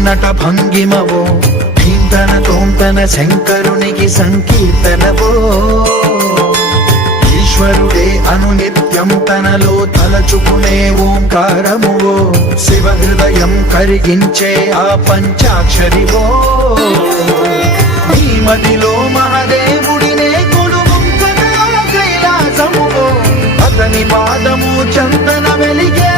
నట భంగిమవో ధీంతన తోంతన శంకరునికి సంకీర్తనవో ఈశ్వరుడే అనునిత్యం తనలో తలచుకునే ఓంకారమువో శివ హృదయం కరిగించే ఆ పంచాక్షరివో నీ మదిలో మహాదేవుడినే కొలువుంచగా కైలాసమువో అతని పాదము చందన వెలిగే